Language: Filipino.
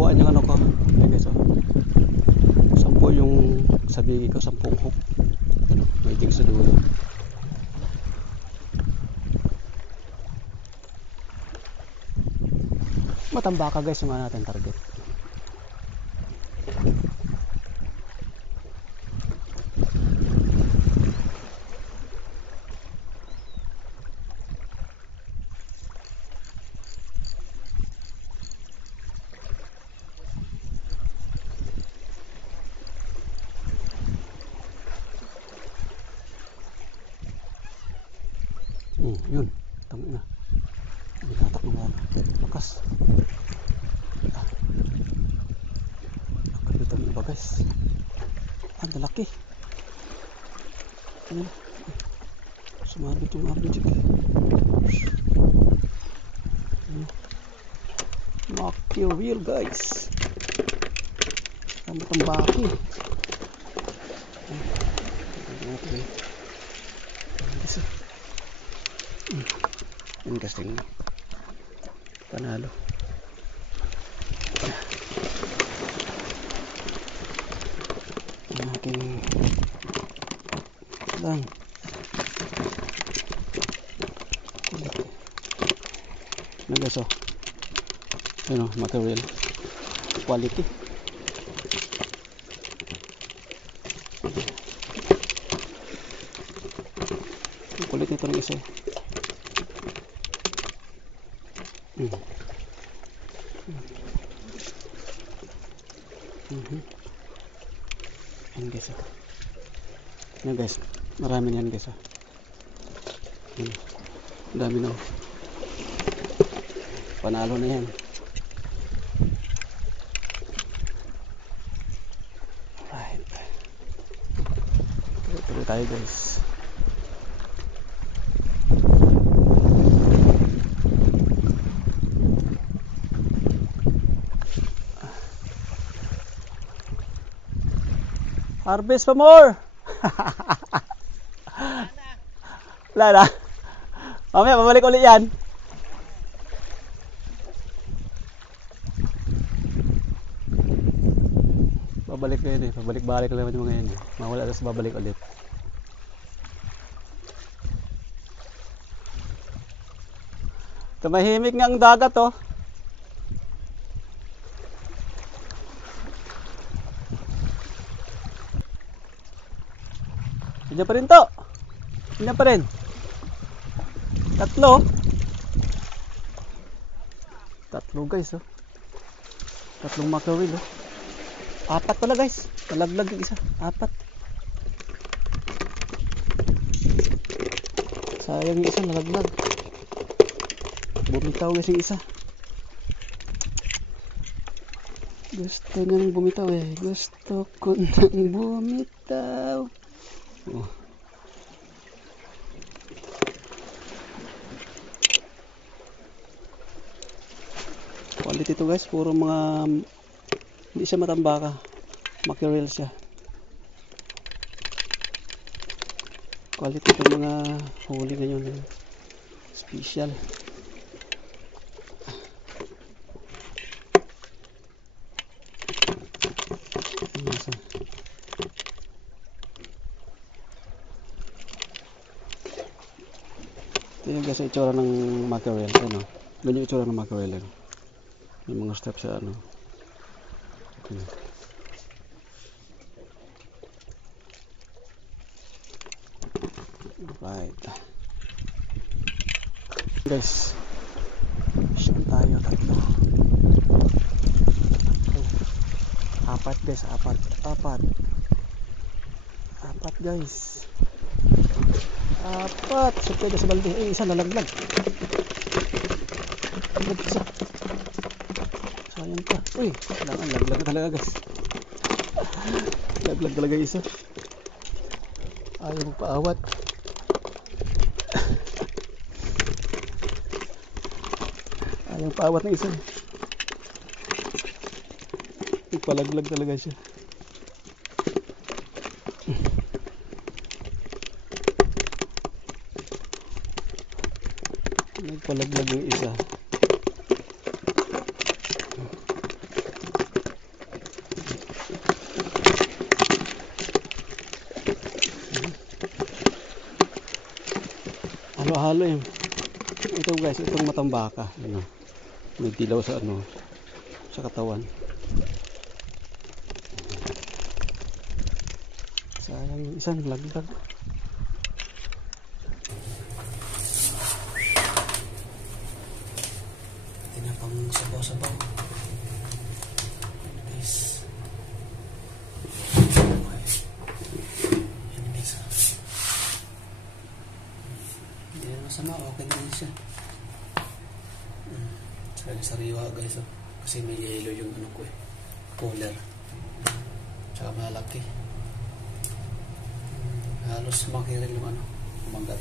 sampuan yung ano ko. Okay guys, oh. 10 yung sabigi ko, 10 hook. Ano, may jig sa dulo. Matambaka guys yung natin target. Yun, tangin na. Binatak mo yan. Lakas. Nakabito ng iba guys. Ang lalaki. Ayan. Sumabit yung abit yun. Mackerel guys. Ang tambaki. Interesting. Panalo. Ang ating lang. Nagaso. Ano, mackerel. Quality. Ang kulit nito ng isa. Yan guys, yan guys, marami yan guys. Dami na. Panalo na yan. Alright, tuloy tayo guys. Harvest pa more. Wala na. Mamaya babalik ulit yan. Babalik na yun eh. Pabalik-balik lang yung mga yun eh. Mawala tapos babalik ulit. Tumahimik nga ang dagat oh. Hindi pa rin to. Hindi pa rin. Tatlo guys oh. Tatlong mackerel oh. 4 pala guys. Talaglag yung isa. 4. Sayang yung isa nalaglag. Bumitaw guys yung isa. Gusto niyang bumitaw eh. Gusto ko nang bumitaw. Oh. Quality to guys, puro mga hindi siya matambaka, mackerel siya. Quality to mga huli ngayon, special. Ito yung guys itsura ng mackerel, ano? Ganyan yung itsura ng mackerel, ano? May mga steps sa ano. Right. Guys, saan tayo? Tatlo. 4 guys, 4 guys. 4 sukay sa balde. Isa nalaglag. Isa. Sayang pa. Uy, laglag talaga guys. Laglag talaga isa. Ayaw magpaawat. Ayaw magpaawat ng isa. Nagpalaglag talaga siya. Nagpalaglag yung isa. Pahalo yun. Ito guys, itong matambaka. Ano, may dilaw sa ano, sa katawan. Sayang yung isang laglag. Tinapang sabaw-sabaw. Guys. Yan guys. Hindi na masama. Okay na rin siya. Sariwa guys. Oh. Kasi may yellow yung ano ko eh. Cooler. Tsaka malaki. Halos makiril yung ano. Umagat.